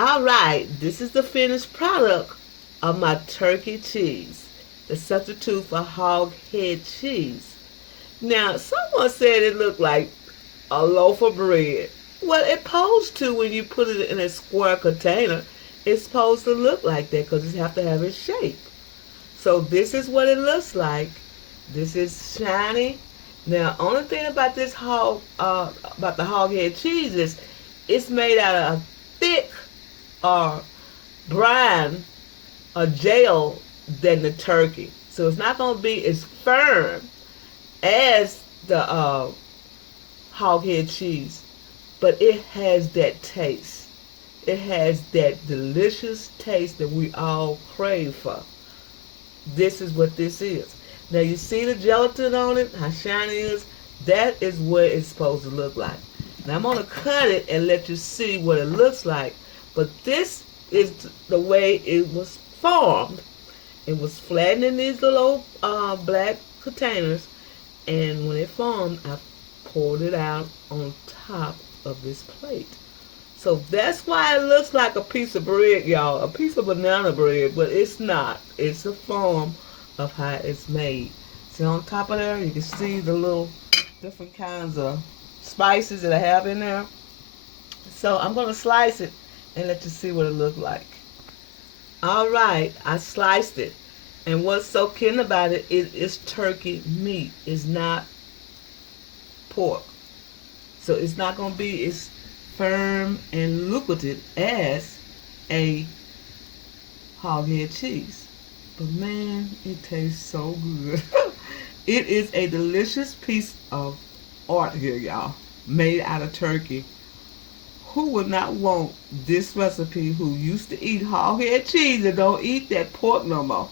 All right, this is the finished product of my turkey cheese, the substitute for hog head cheese. Now, someone said it looked like a loaf of bread. Well, it's supposed to when you put it in a square container. It's supposed to look like that because you have to have its shape. So this is what it looks like. This is shiny. Now, only thing about this about the hog head cheese is it's made out of a thick or brine or gel than the turkey. So it's not going to be as firm as the hog head cheese, but it has that taste. It has that delicious taste that we all crave for. This is what this is. Now you see the gelatin on it, how shiny it is? That is what it's supposed to look like. Now I'm going to cut it and let you see what it looks like. But this is the way it was formed. It was flattened in these little black containers. And when it formed, I poured it out on top of this plate. So that's why it looks like a piece of bread, y'all. A piece of banana bread, but it's not. It's a form of how it's made. See on top of there, you can see the little different kinds of spices that I have in there. So I'm going to slice it and let you see what it looks like. All right, I sliced it. And what's so keen about it is turkey meat. It's not pork. So it's not going to be as firm and lubricated as a hog head cheese. But man, it tastes so good. It is a delicious piece of art here, y'all. Made out of turkey. Who would not want this recipe who used to eat hog head cheese and don't eat that pork no more?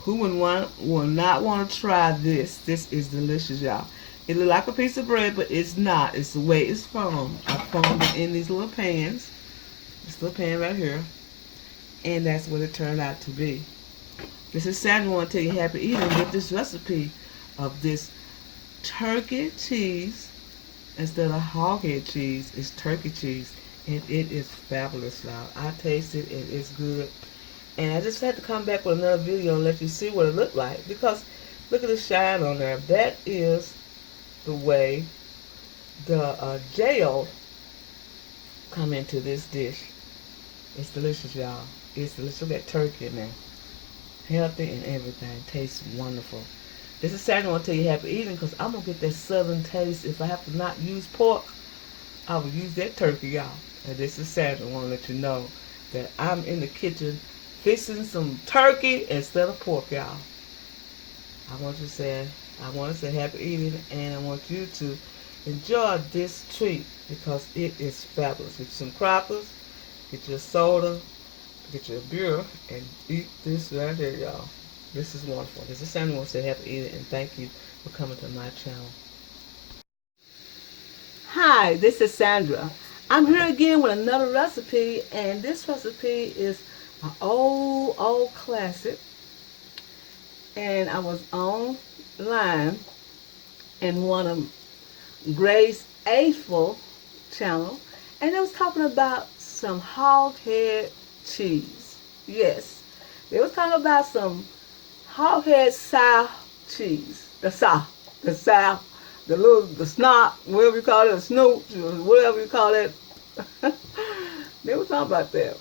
Who would not want to try this? This is delicious, y'all. It looks like a piece of bread, but it's not. It's the way it's formed. I formed it in these little pans. This little pan right here. And that's what it turned out to be. This is Sandra. I want to tell you happy eating with this recipe of this turkey cheese. Instead of hog head cheese, it's turkey cheese. And it is fabulous, y'all. I tasted it. It's good. And I just had to come back with another video and let you see what it looked like. Because look at the shine on there. That is the way the gel come into this dish. It's delicious, y'all. It's delicious. Look at turkey in there. Healthy and everything. Tastes wonderful. This is Saturday. I want to tell you happy eating because I'm going to get that southern taste. If I have to not use pork, I will use that turkey, y'all. And this is Saturday. I want to let you know that I'm in the kitchen fixing some turkey instead of pork, y'all. I want to say happy eating, and I want you to enjoy this treat because it is fabulous. Get some crackers, get your soda, get your beer, and eat this right here, y'all. This is wonderful. This is Sandra. I want to say happy eating, and thank you for coming to my channel. Hi, this is Sandra. I'm here again with another recipe, and this recipe is an old classic. And I was online in one of Grace April channel, and they was talking about some hog head cheese. Yes, they was talking about some hog head sow cheese. The snot, whatever you call it, the snoot, whatever you call it. They were talking about that.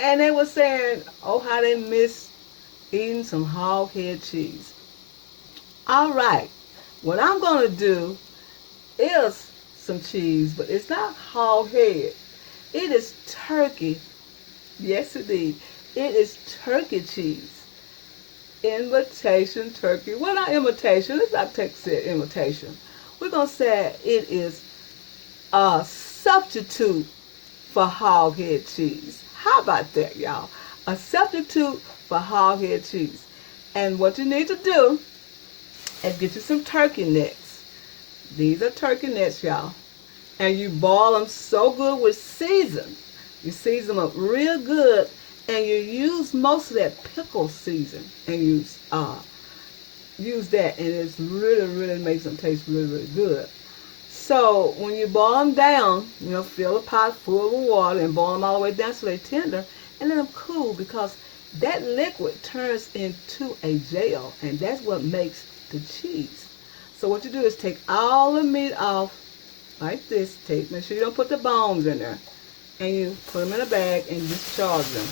And they were saying, oh, how they miss eating some hog head cheese. All right, what I'm going to do is some cheese, but it's not hog head. It is turkey. Yes, indeed. It is turkey cheese. Imitation turkey. Well, not imitation. Let's not say imitation. We're going to say it is a substitute for hog head cheese. How about that, y'all? A substitute for hog head cheese. And what you need to do is get you some turkey necks. These are turkey necks, y'all. And you boil them so good with season. You season them up real good, and you use most of that pickle season, and use that, and it's really makes them taste really good. So when you boil them down, fill a pot full of water and boil them all the way down so they're tender, and let them cool, because that liquid turns into a gel, and that's what makes the cheese. So what you do is take all the meat off like this. Make sure you don't put the bones in there, and you put them in a bag and discharge them,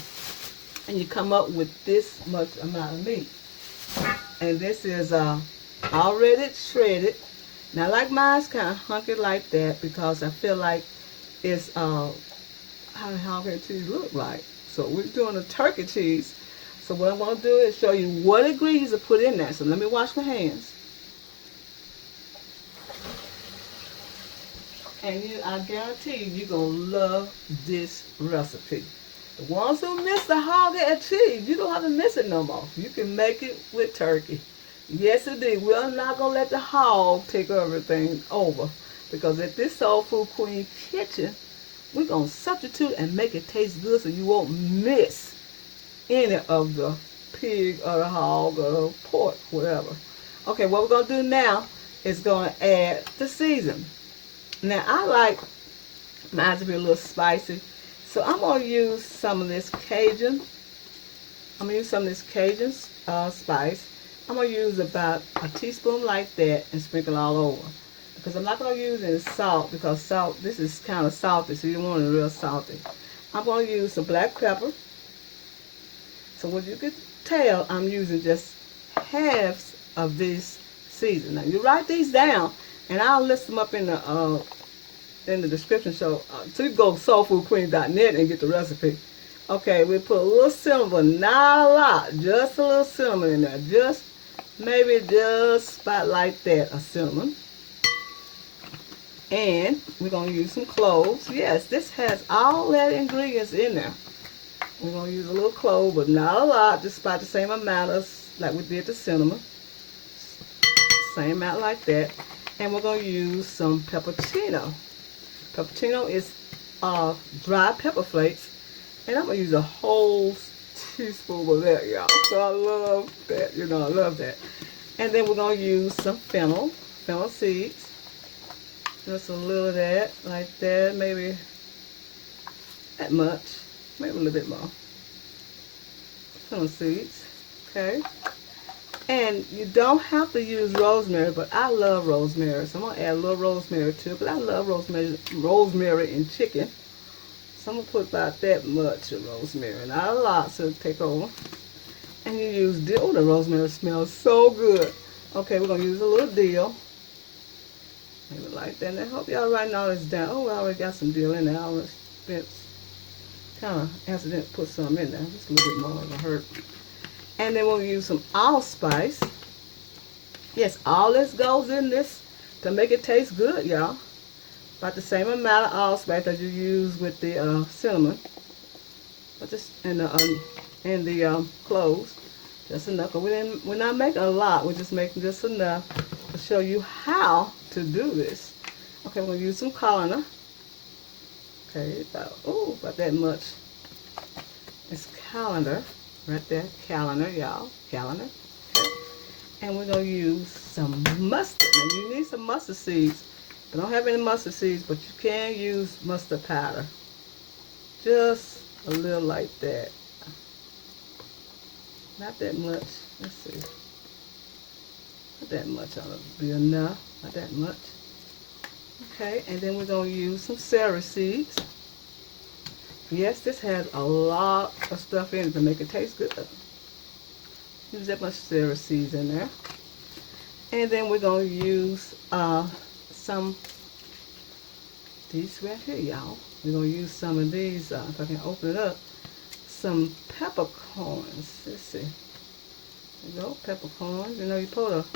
and you come up with this much amount of meat. And this is already shredded. Now, like mine's kind of hunky like that because I feel like it's how the hog head cheese look like. So we're doing a turkey cheese. So what I'm going to do is show you what ingredients are put in there. So let me wash my hands. And I guarantee you're going to love this recipe. The ones who miss the hog head cheese, you don't have to miss it no more. You can make it with turkey. Yes, indeed. We're not going to let the hog take everything over, because at this Soul Food Queen kitchen, we're going to substitute and make it taste good so you won't miss any of the pig or the hog or the pork, whatever. Okay, what we're going to do now is going to add the season. Now, I like mine to be a little spicy, so I'm going to use some of this Cajun. I'm going to use some of this Cajun spice. I'm going to use about a teaspoon like that and sprinkle all over. Because I'm not going to use any salt, because salt, this is kind of salty, so you don't want it real salty. I'm going to use some black pepper. So what you can tell, I'm using just halves of this season. Now you write these down, and I'll list them up in the description. So you go to soulfoodqueen.net and get the recipe. Okay, we put a little cinnamon, not a lot, just a little cinnamon in there, maybe just about like that, a cinnamon. And we're going to use some cloves. Yes, this has all that ingredients in there. We're going to use a little clove, but not a lot, just about the same amount as like we did the cinnamon. Same amount like that. And we're going to use some pepperino. Pepperino is dry pepper flakes. And I'm going to use a whole teaspoon of that, y'all. So I love that, I love that. And then we're going to use some fennel seeds. Just a little of that, like that, maybe that much, maybe a little bit more. Fennel seeds, okay. And you don't have to use rosemary, but I love rosemary, so I'm going to add a little rosemary to it. But I love rosemary in chicken. So I'm going to put about that much of rosemary, not a lot, so it'll take over. And you use dill. Oh, the rosemary smells so good. Okay, we're going to use a little dill. Maybe like that. And I hope y'all writing all this down. Oh, I already got some dill in there. I already kind of accidentally put some in there. Just a little bit more, it'll hurt. And then we'll use some allspice. Yes, all this goes in this to make it taste good, y'all. About the same amount of allspice that you use with the cinnamon, but just in the cloves, just enough. But we're not making a lot. We're just making just enough to show you how to do this. Okay, we're gonna use some colander. Okay, about that much. It's colander right there, colander, y'all, colander. Okay. And we're gonna use some mustard. Now you need some mustard seeds. I don't have any mustard seeds, but you can use mustard powder. Just a little like that. Not that much. Let's see. Not that much ought to be enough. Not that much. Okay, and then we're going to use some celery seeds. Yes, this has a lot of stuff in it to make it taste good. Use that much celery seeds in there. And then we're going to use these right here, y'all. We're going to use some of these, if I can open it up, some peppercorns. Let's see. There you go, peppercorns. You supposed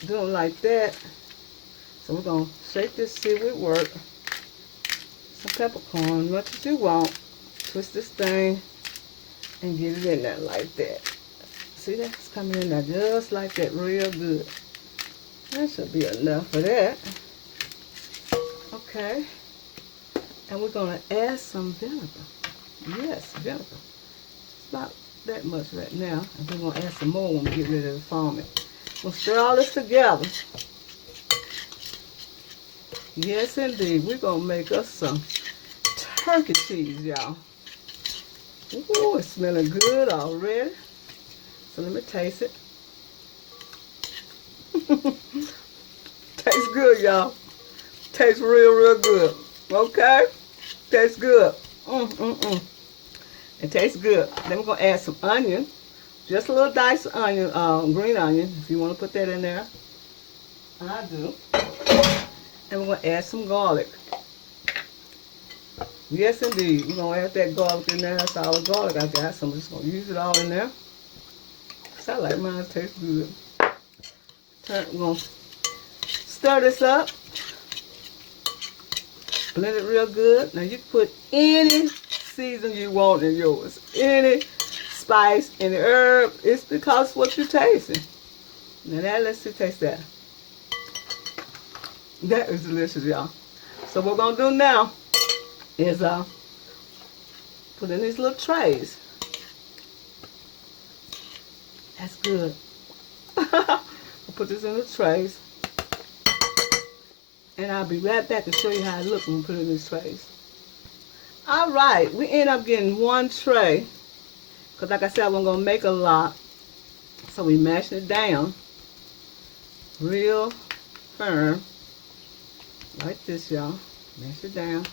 to do them like that. So we're going to shake this, see if it works. Some peppercorn, much as you want. Twist this thing and get it in there like that. See that? It's coming in there just like that, real good. That should be enough for that. Okay. And we're going to add some vinegar. Yes, vinegar. It's about that much right now. And we're going to add some more when we get ready to foam it. We'll stir all this together. Yes, indeed. We're going to make us some turkey cheese, y'all. Ooh, it's smelling good already. So let me taste it. Tastes good, y'all. Tastes real good. Okay? Tastes good. It tastes good. Then we're going to add some onion. Just a little diced onion, green onion, if you want to put that in there. I do. And we're going to add some garlic. Yes, indeed. We're going to add that garlic in there. That's all the garlic I got, so I'm just going to use it all in there. Because I like mine. It tastes good. We're going to stir this up. Blend it real good. Now you can put any season you want in yours. Any spice, any herb. It's because of what you're tasting. Now that, let's see, taste that. That is delicious, y'all. So what we're going to do now is put in these little trays. That's good. I'll put this in the trays. And I'll be right back to show you how it looks when we put it in these trays. Alright, we end up getting one tray. Because like I said, we're going to make a lot. So we mash it down. Real firm. Like this, y'all. Mash it down.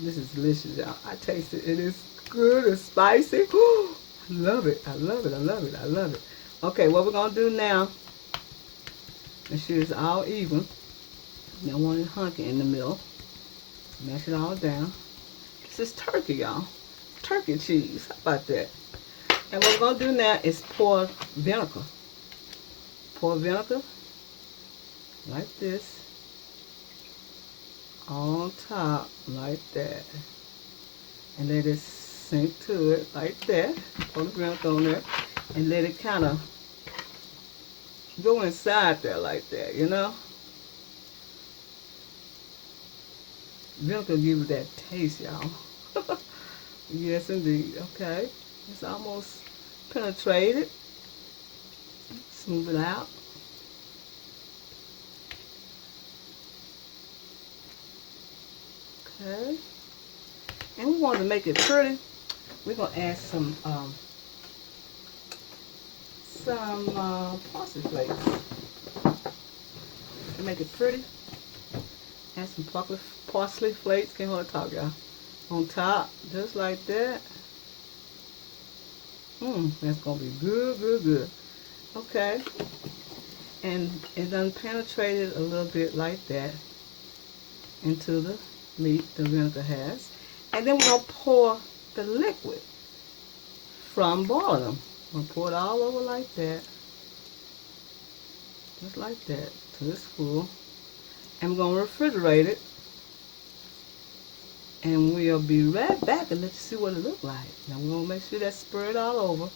This is delicious, y'all. I taste it. It is good and spicy. Ooh, I love it. I love it. I love it. I love it. Okay, what we're going to do now, make sure it's all even. Don't want it hunky in the middle. Mash it all down. This is turkey, y'all. Turkey cheese. How about that? And what we're going to do now is pour vinegar. Pour vinegar like this. On top like that. And let it sink to it like that. Pour the vinegar on there. And let it kind of go inside there like that, you know? Vinegar give it that taste, y'all. Yes, indeed. Okay. It's almost penetrated. Smooth it out. Okay. And we want to make it pretty. We're going to add some parsley flakes. To make it pretty, add some parsley flakes. Can't hold it talk, y'all. On top, just like that. That's going to be good. Okay. And it done penetrated a little bit like that into the meat the vinegar has. And then we're going to pour the liquid from boiling them. We're going to pour it all over like that. Just like that. Till it's full. And we're going to refrigerate it. And we'll be right back and let you see what it looks like. Now we're going to make sure that's spread all over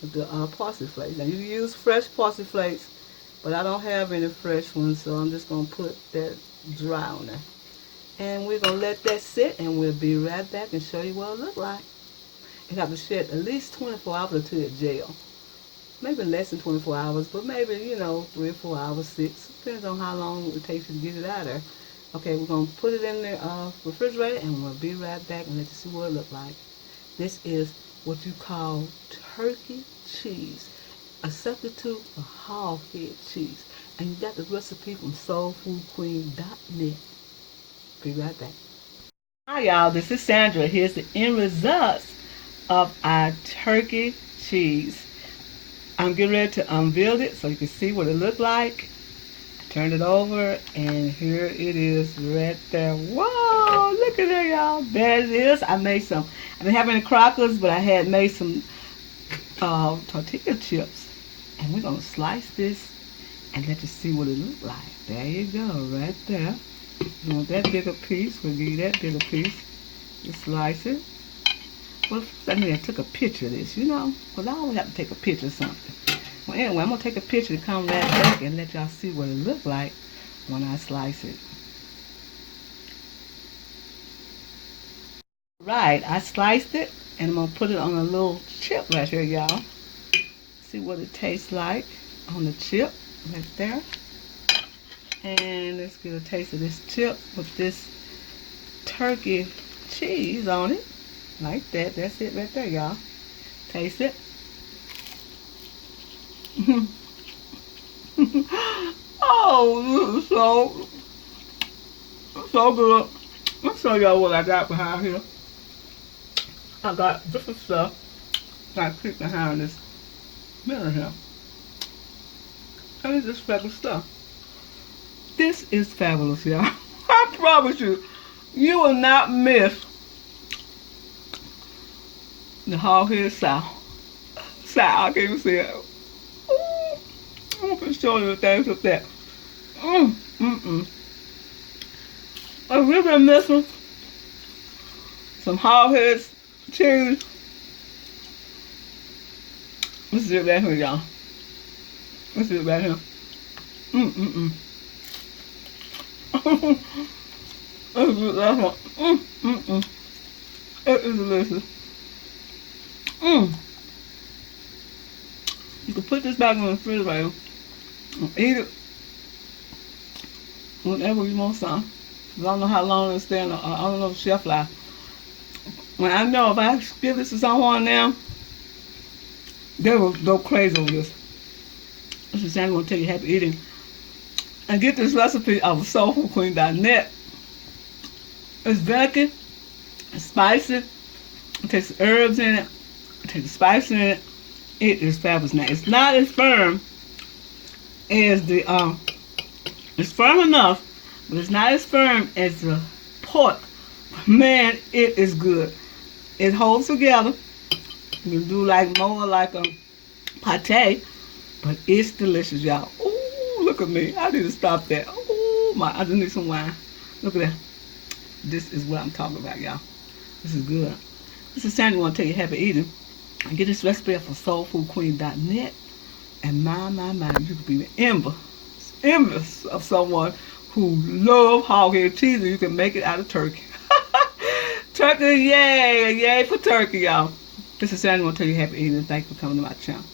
with the parsley flakes. Now you can use fresh parsley flakes, but I don't have any fresh ones, so I'm just going to put that dry on there. And we're going to let that sit, and we'll be right back and show you what it looks like. You have to sit at least 24 hours until it gel. Maybe less than 24 hours, but maybe, 3 or 4 hours, 6. Depends on how long it takes you to get it out of there. Okay, we're going to put it in the refrigerator, and we'll be right back and let you see what it looks like. This is what you call turkey cheese, a substitute for hog head cheese. And you got the recipe from soulfoodqueen.net. Be right back. Hi, y'all. This is Sandra. Here's the end results of our turkey cheese. I'm getting ready to unveil it so you can see what it looked like. Turn it over, and here it is right there. Whoa, look at that, y'all. There it is. I didn't have any crackers, but I had made some tortilla chips. And we're going to slice this and let you see what it looks like. There you go, right there. You want that bigger piece? We'll give you that bigger piece. You slice it. Well, first I took a picture of this, because I always have to take a picture of something. Well, anyway, I'm going to take a picture to come right back and let y'all see what it looks like when I slice it. Right, I sliced it, and I'm going to put it on a little chip right here, y'all. See what it tastes like on the chip. right there. And let's get a taste of this tip with this turkey cheese on it. Like that. That's it right there, y'all. Taste it. Oh, this is so good. I'll show y'all what I got behind here. I got different stuff I keep behind this mirror here. And it's just regular stuff. This is fabulous, y'all. I promise you, you will not miss the Hog Head Sour. I can't even say it. Ooh, I'm gonna show you the things with that. I've really been missing some Hog Head Cheese. This is it right here, y'all. This is it right here. This is it right here. It is delicious. You can put this back in the refrigerator and eat it whenever you want some. I don't know how long it'll stay on. I don't know the shelf life. When I know if I give this to someone now, they will go crazy over this. This is Sandy. I'm going to tell you happy eating. And get this recipe off of soulfoodqueen.net. It's veggie, it's spicy, it takes herbs in it, it takes spice in it. It is fabulous. Now, it's not as firm as the, it's firm enough, but it's not as firm as the pork. Man, it is good. It holds together. You can do like more like a pate, but it's delicious, y'all. Ooh, look at me. I need to stop that. Ooh, I just need some wine. Look at that. This is what I'm talking about, y'all. This is good. This is Sandy. I want to tell you happy eating. And get this recipe off of soulfoodqueen.net. And my, you could be envious of someone who loves hog head cheese, and you can make it out of turkey. Turkey, yay for turkey, y'all. This is Sandy. I want to tell you happy eating. Thanks for coming to my channel.